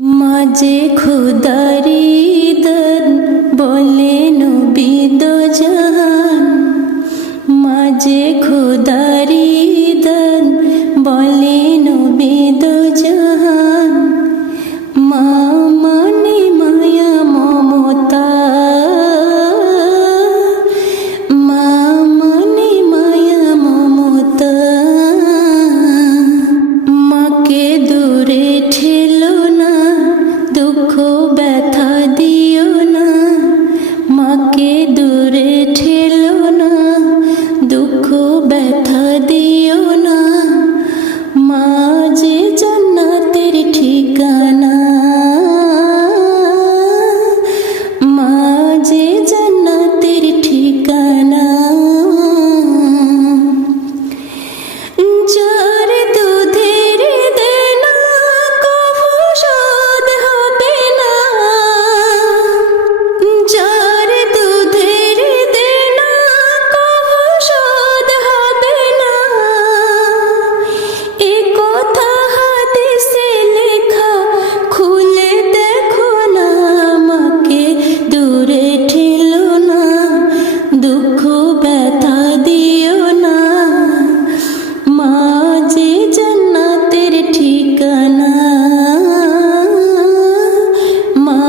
মাঝে খুদারি দন বলে নবী দো জাহান, মাঝে খুদারি দন বলে নবী দো জাহান। মা মানে মায়া মমতা, মা মানে মায়া মমতা। মাকে দূরে ঠেলো না, দুঃখ ব্যথা দিও না। মাকে দূরে ঠেলো না, দুঃখ ব্যথা দিও না। মা যে জান্নাতের ঠিকানা, মা যে জান্নাতের ঠিকানা। যার দুধের দেনা কভু শোধ হবে না, যার দুধের দেনা কভু শোধ হবে না। এ কথা হাদিসে লেখা, খুলে দেখো না। মাকে দূরে ঠেলো না, দুঃখ ব্যথা দিও না। মা যে জান্নাতের ঠিকানা, মা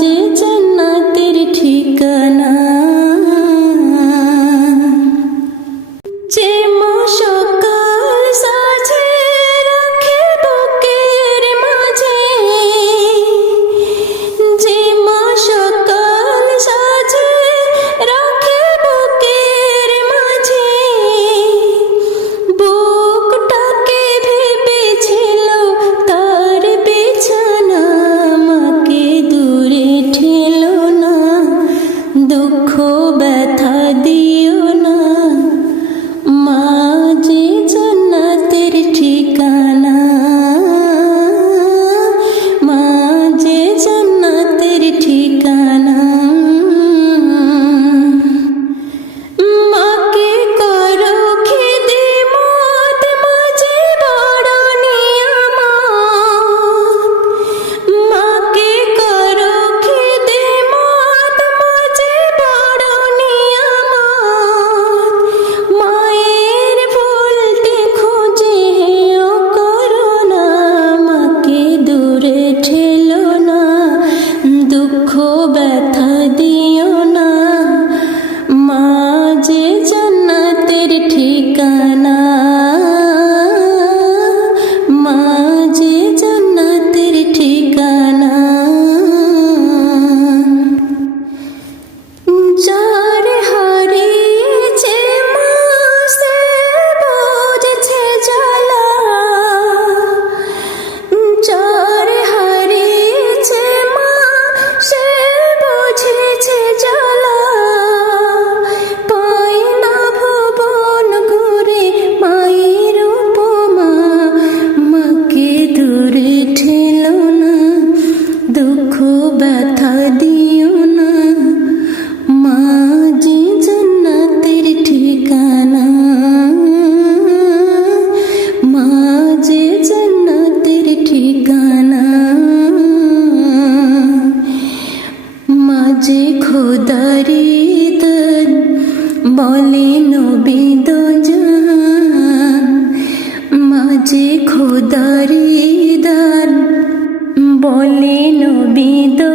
যে জান্নাতের ঠিকানা। যে মা সকাল সাজে রাখে বুকের মাঝে, যে মা সকাল সাজে রাখে বুকের মাঝে। বুকটাকে ভেবেছিল তার বিছানা। মাকে দূরে ঠেলো না, দুঃখ ব্যথা দিও না। মা যে জান্নাতের ঠিকানা, মা যে জান্নাতের ঠিকানা। মাকে করো খিদমত, মাঝে বড় নিয়ামত। মাকে করো খিদমত, মাঝে বড় নিয়ামত। মায়ের ভুলটি খুঁজে হেও করো না। মাকে দূরে ঠেলো না, দুঃখ ব্যথা দিও না। মা যে জান্নাতের ঠিকানা, মা যে জান্নাতের ঠিকানা। যার হারিয়েছে মা, সে বুঝেছে জ্বালা। যার হারিয়েছে মা, সে বুঝেছে জ্বালা। পায় না ভুবন ঘুরে মায়ের উপমা। মাকে দূরে ঠেলো না, দুঃখ ব্যথা দিও না। মা যে জান্নাতের ঠিকানা, মা যে জান্নাতের ঠিকানা। মা যে খোদারি দন বলে নবী দো জাহান, মা যে খোদারি দন বলে নবী দো